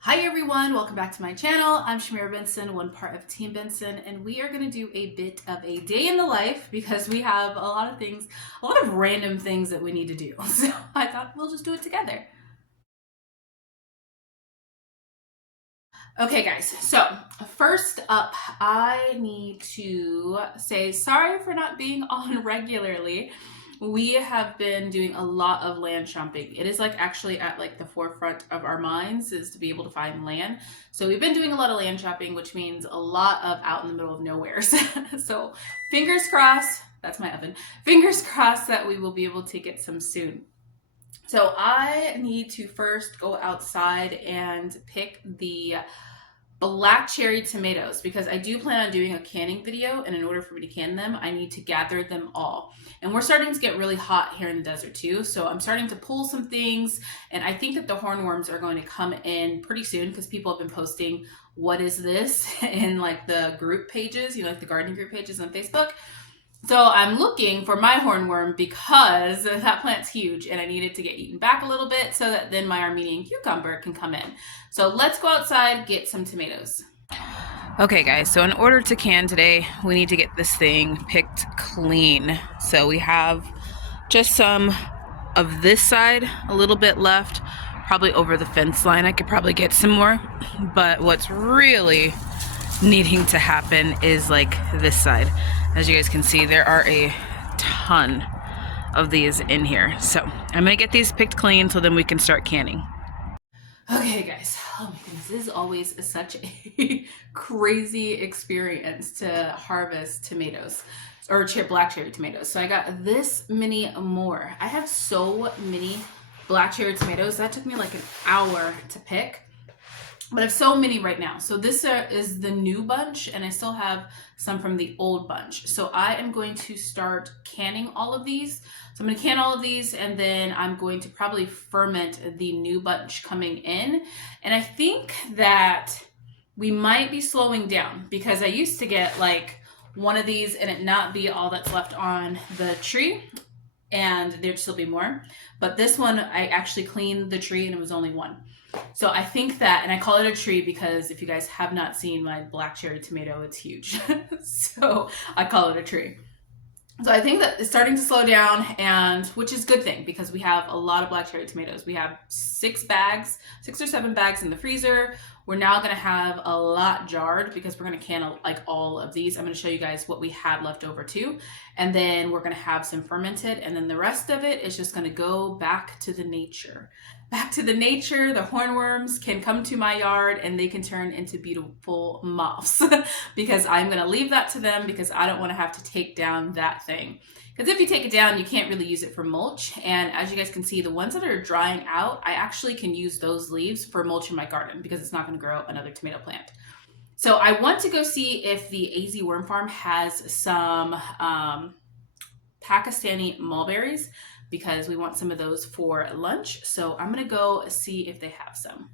Hi everyone, welcome back to my channel. I'm Shamira Benson, one part of Team Benson, and we are going to do a bit of a day in the life because we have a lot of things, a lot of random things that we need to do. So I thought we'll just do it together. Okay guys, so first up, I need to say sorry for not being on regularly. We have been doing a lot of land shopping. It is like actually at like the forefront of our minds is to be able to find land. So we've been doing a lot of land shopping, which means a lot of out in the middle of nowhere. So fingers crossed, that's my oven. Fingers crossed that we will be able to get some soon. So I need to first go outside and pick the black cherry tomatoes because I do plan on doing a canning video, and in order for me to can them I need to gather them all. And we're starting to get really hot here in the desert too, so I'm starting to pull some things, and I think that the hornworms are going to come in pretty soon because people have been posting what is this in like the group pages, you know, like the gardening group pages on Facebook. So I'm looking for my hornworm because that plant's huge and I need it to get eaten back a little bit so that then my Armenian cucumber can come in. So let's go outside, get some tomatoes. Okay guys, so in order to can today, we need to get this thing picked clean. So we have just some of this side, a little bit left, probably over the fence line. I could probably get some more, but what's really needing to happen is like this side. As you guys can see, there are a ton of these in here. So I'm gonna get these picked clean so then we can start canning. Okay guys, oh my goodness, this is always such a crazy experience to harvest tomatoes or black cherry tomatoes. So I got this many more. I have so many black cherry tomatoes. That took me like an hour to pick. But I have so many right now. So this is the new bunch, and I still have some from the old bunch. So I am going to start canning all of these. So I'm going to can all of these, and then I'm going to probably ferment the new bunch coming in. And I think that we might be slowing down because I used to get like one of these and it not be all that's left on the tree, and there'd still be more. But this one, I actually cleaned the tree and it was only one. So I think that, and I call it a tree because if you guys have not seen my black cherry tomato, it's huge. So I call it a tree. So I think that it's starting to slow down, and which is a good thing because we have a lot of black cherry tomatoes. We have 6 or 7 bags in the freezer. We're now going to have a lot jarred because we're going to can like all of these. I'm going to show you guys what we had left over too. And then we're going to have some fermented, and then the rest of it is just going to go back to the nature. Back to the nature. The hornworms can come to my yard and they can turn into beautiful moths because I'm going to leave that to them because I don't want to have to take down that thing. Because if you take it down, you can't really use it for mulch. And as you guys can see, the ones that are drying out, I actually can use those leaves for mulch in my garden because it's not going to grow another tomato plant. So I want to go see if the AZ Worm Farm has some Pakistani mulberries because we want some of those for lunch. So I'm going to go see if they have some.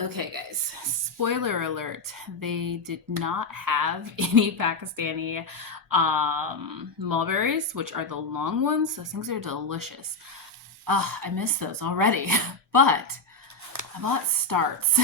Okay guys, spoiler alert, they did not have any Pakistani mulberries, which are the long ones. Those things are delicious. Oh, I miss those already. But I bought starts.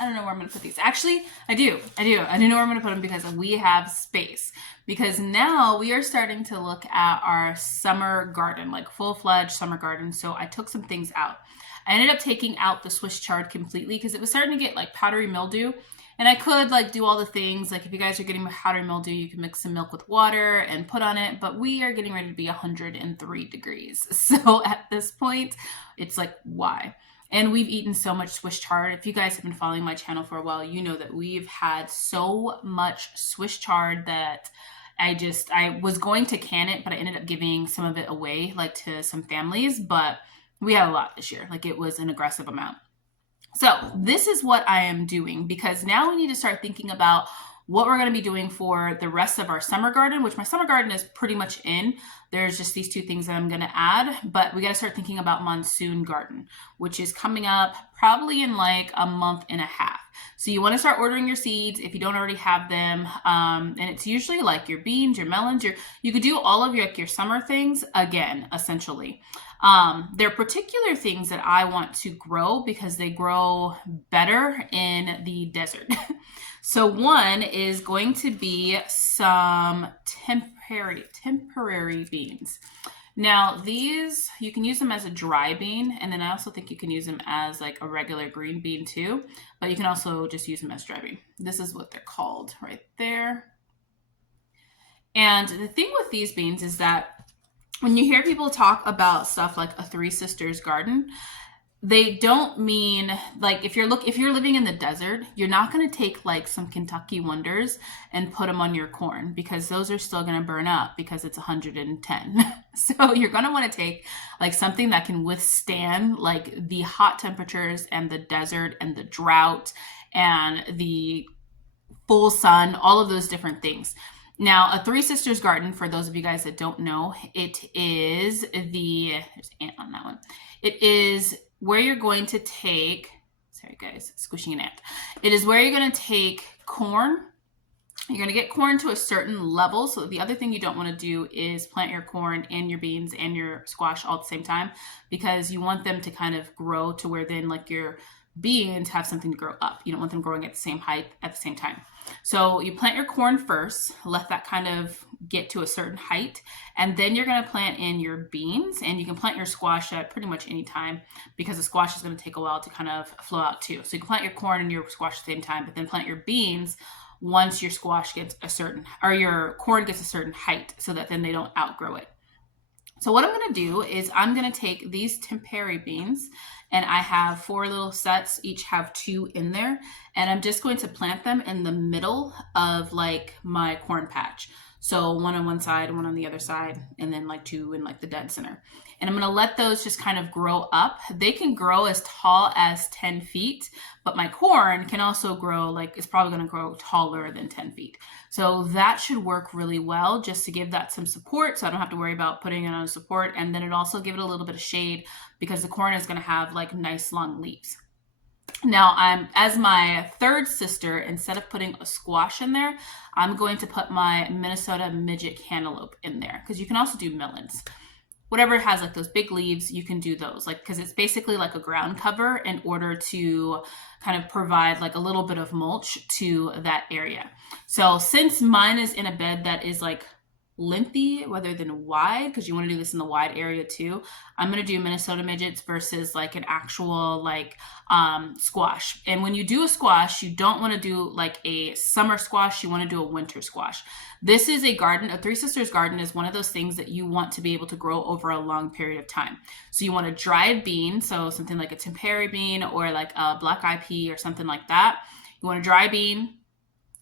I don't know where I'm going to put these. Actually, I do. I know where I'm going to put them because we have space. Because now we are starting to look at our summer garden, like full-fledged summer garden. So I took some things out. I ended up taking out the Swiss chard completely because it was starting to get like powdery mildew. And I could like do all the things, like if you guys are getting powdery mildew, you can mix some milk with water and put on it. But we are getting ready to be 103 degrees. So at this point, it's like, why? And we've eaten so much Swiss chard. If you guys have been following my channel for a while, you know that we've had so much Swiss chard that I was going to can it, but I ended up giving some of it away like to some families. But we had a lot this year. Like it was an aggressive amount. So this is what I am doing because now we need to start thinking about what we're going to be doing for the rest of our summer garden, which my summer garden is pretty much in. There's just these 2 things that I'm going to add, but we got to start thinking about monsoon garden, which is coming up probably in like a month and a half. So you want to start ordering your seeds if you don't already have them. And it's usually like your beans, your melons, you could do all of your summer things again, essentially. There are particular things that I want to grow because they grow better in the desert. So one is going to be some temporary beans. Now these, you can use them as a dry bean, and then I also think you can use them as like a regular green bean too, but you can also just use them as dry bean. This is what they're called right there. And the thing with these beans is that when you hear people talk about stuff like a Three Sisters garden, they don't mean like if you're living in the desert, you're not going to take like some Kentucky Wonders and put them on your corn because those are still going to burn up because it's 110. So you're going to want to take like something that can withstand like the hot temperatures and the desert and the drought and the full sun, all of those different things. Now, a Three Sisters garden, for those of you guys that don't know, it is there's ant on that one. It is where you're going to take, sorry guys, squishing an ant. It is where you're going to take corn. You're going to get corn to a certain level. So the other thing you don't want to do is plant your corn and your beans and your squash all at the same time, because you want them to kind of grow to where then like your beans have something to grow up. You don't want them growing at the same height at the same time. So you plant your corn first, let that kind of get to a certain height, and then you're going to plant in your beans, and you can plant your squash at pretty much any time because the squash is going to take a while to kind of flow out too. So you can plant your corn and your squash at the same time, but then plant your beans once your squash gets a certain, or your corn gets a certain height, so that then they don't outgrow it. So what I'm going to do is I'm going to take these tempeh beans, and I have 4 little sets, each have 2 in there, and I'm just going to plant them in the middle of like my corn patch. So 1 on one side, 1 on the other side, and then like 2 in like the dead center. And I'm going to let those just kind of grow up. They can grow as tall as 10 feet, but my corn can also grow, like it's probably going to grow taller than 10 feet. So that should work really well just to give that some support, so I don't have to worry about putting it on support. And then it also give it a little bit of shade because the corn is going to have like nice long leaves. Now, as my third sister, instead of putting a squash in there, I'm going to put my Minnesota midget cantaloupe in there, because you can also do melons. Whatever has like those big leaves, you can do those, like, because it's basically like a ground cover in order to kind of provide like a little bit of mulch to that area. So since mine is in a bed that is like lengthy rather than wide, because you want to do this in the wide area too, I'm going to do Minnesota midgets versus like an actual like squash. And when you do a squash, you don't want to do like a summer squash, you want to do a winter squash. This is a garden, a Three Sisters garden is one of those things that you want to be able to grow over a long period of time. So you want a dried bean, so something like a tempeh bean or like a black eyed pea or something like that. You want a dry bean.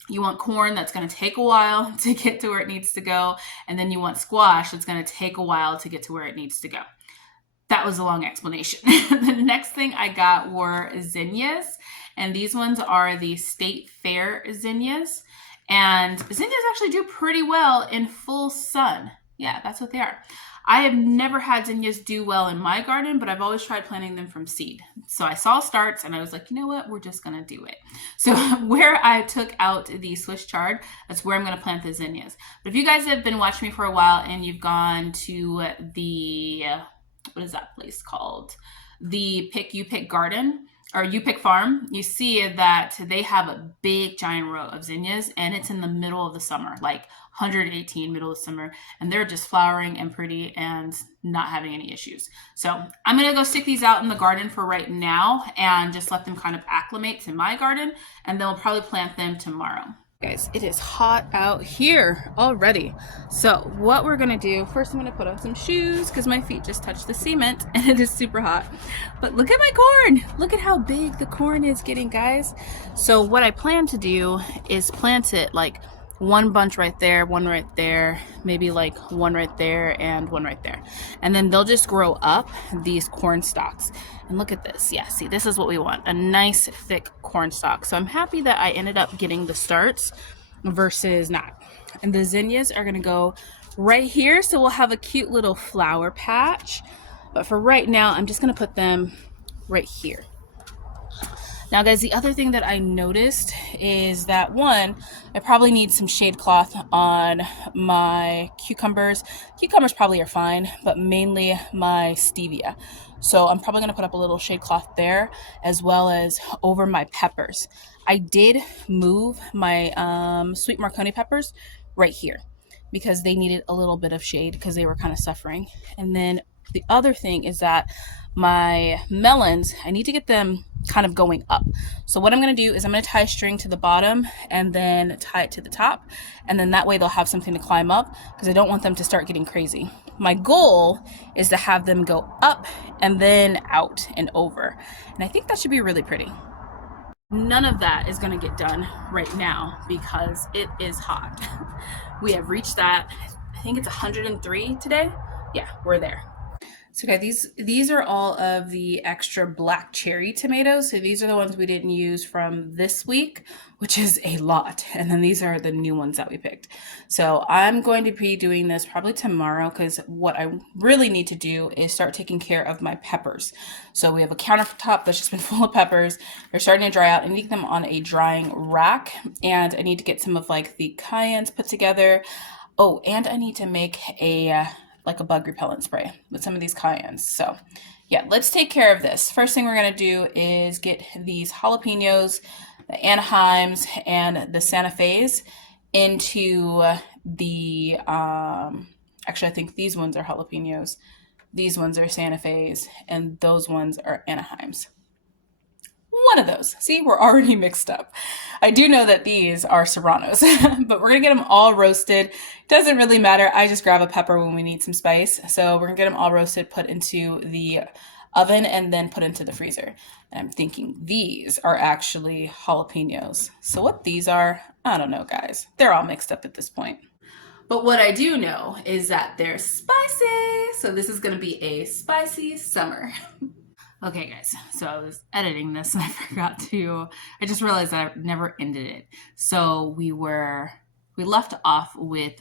You want corn that's going to take a while to get to where it needs to go. And then you want squash that's going to take a while to get to where it needs to go. That was a long explanation. The next thing I got were zinnias. And these ones are the State Fair zinnias. And zinnias actually do pretty well in full sun. Yeah, that's what they are. I have never had zinnias do well in my garden, but I've always tried planting them from seed. So I saw starts and I was like, you know what, we're just gonna do it. So where I took out the Swiss chard, that's where I'm gonna plant the zinnias. But if you guys have been watching me for a while and you've gone to the, what is that place called? The You Pick Garden, or You Pick Farm, you see that they have a big giant row of zinnias, and it's in the middle of the summer, like 118 middle of summer, and they're just flowering and pretty and not having any issues. So I'm gonna go stick these out in the garden for right now and just let them kind of acclimate to my garden, and then we'll probably plant them tomorrow. Guys, it is hot out here already. So what we're gonna do, first I'm gonna put on some shoes because my feet just touched the cement and it is super hot. But look at my corn. Look at how big the corn is getting, guys. So what I plan to do is plant it like one bunch right there, one right there, maybe like one right there and one right there. And then they'll just grow up these corn stalks. And look at this. Yeah, see, this is what we want, a nice thick corn stalk. So I'm happy that I ended up getting the starts versus not. And the zinnias are gonna go right here. So we'll have a cute little flower patch. But for right now, I'm just gonna put them right here. Now guys, the other thing that I noticed is that one, I probably need some shade cloth on my cucumbers. Cucumbers probably are fine, but mainly my stevia. So I'm probably gonna put up a little shade cloth there as well as over my peppers. I did move my sweet Marconi peppers right here because they needed a little bit of shade because they were kind of suffering. And then the other thing is that my melons, I need to get them kind of going up. So what I'm going to do is I'm going to tie a string to the bottom and then tie it to the top. And then that way they'll have something to climb up because I don't want them to start getting crazy. My goal is to have them go up and then out and over. And I think that should be really pretty. None of that is going to get done right now because it is hot. We have reached that, I think it's 103 today. Yeah, we're there. So guys, these are all of the extra black cherry tomatoes. So these are the ones we didn't use from this week, which is a lot. And then these are the new ones that we picked. So I'm going to be doing this probably tomorrow because what I really need to do is start taking care of my peppers. So we have a countertop that's just been full of peppers. They're starting to dry out. I need them on a drying rack, and I need to get some of like the cayennes put together. Oh, and I need to make a like a bug repellent spray with some of these cayennes. So yeah, let's take care of this. First thing we're gonna do is get these jalapenos, the Anaheims, and the Santa Fe's into the, actually I think these ones are jalapenos, these ones are Santa Fe's, and those ones are Anaheims. One of those. See, we're already mixed up. I do know that these are serranos, but we're gonna get them all roasted. Doesn't really matter. I just grab a pepper when we need some spice. So we're gonna get them all roasted, put into the oven, and then put into the freezer. And I'm thinking these are actually jalapenos. So what these are, I don't know, guys. They're all mixed up at this point. But what I do know is that they're spicy. So this is gonna be a spicy summer. Okay guys, so I was editing this and I just realized that I never ended it. So we left off with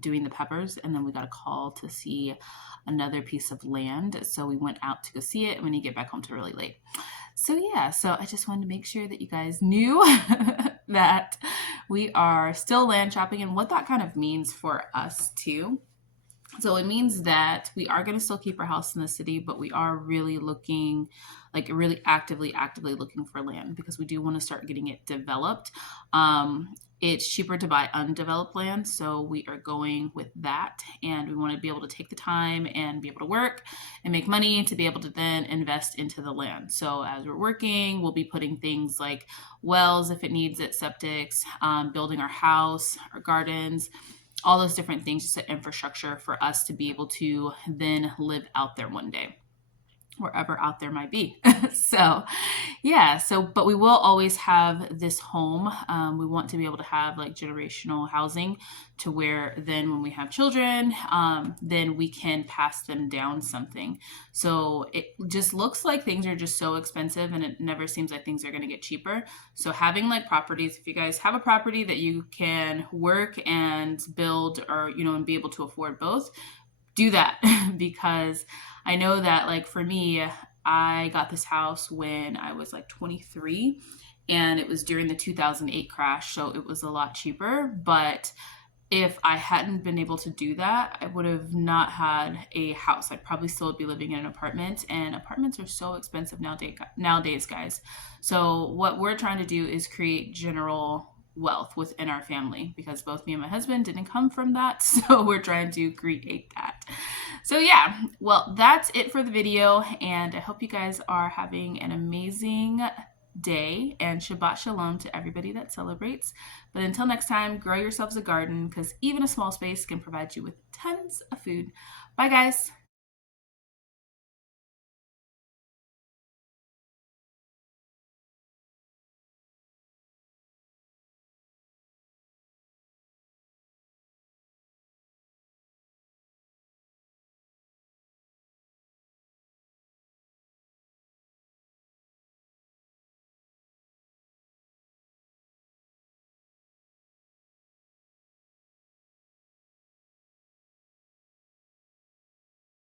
doing the peppers, and then we got a call to see another piece of land. So we went out to go see it, and when you get back home to really late. So yeah, so I just wanted to make sure that you guys knew that we are still land shopping and what that kind of means for us too. So it means that we are going to still keep our house in the city, but we are really looking, like really actively looking for land because we do want to start getting it developed. It's cheaper to buy undeveloped land, so we are going with that, and we want to be able to take the time and be able to work and make money to be able to then invest into the land. So as we're working, we'll be putting things like wells if it needs it, septics, building our house, our gardens, all those different things, just the infrastructure for us to be able to then live out there one day, wherever out there might be. So yeah, but we will always have this home. We want to be able to have like generational housing to where then when we have children, then we can pass them down something. So it just looks like things are just so expensive, and it never seems like things are going to get cheaper. So having like properties, if you guys have a property that you can work and build, or, you know, and be able to afford both, do that. Because I know that like for me, I got this house when I was like 23, and it was during the 2008 crash. So it was a lot cheaper, but if I hadn't been able to do that, I would have not had a house. I'd probably still be living in an apartment, and apartments are so expensive nowadays, guys. So what we're trying to do is create general wealth within our family, because both me and my husband didn't come from that. So we're trying to create that. So yeah, well, that's it for the video, and I hope you guys are having an amazing day, and Shabbat Shalom to everybody that celebrates. But until next time, grow yourselves a garden, because even a small space can provide you with tons of food. Bye guys.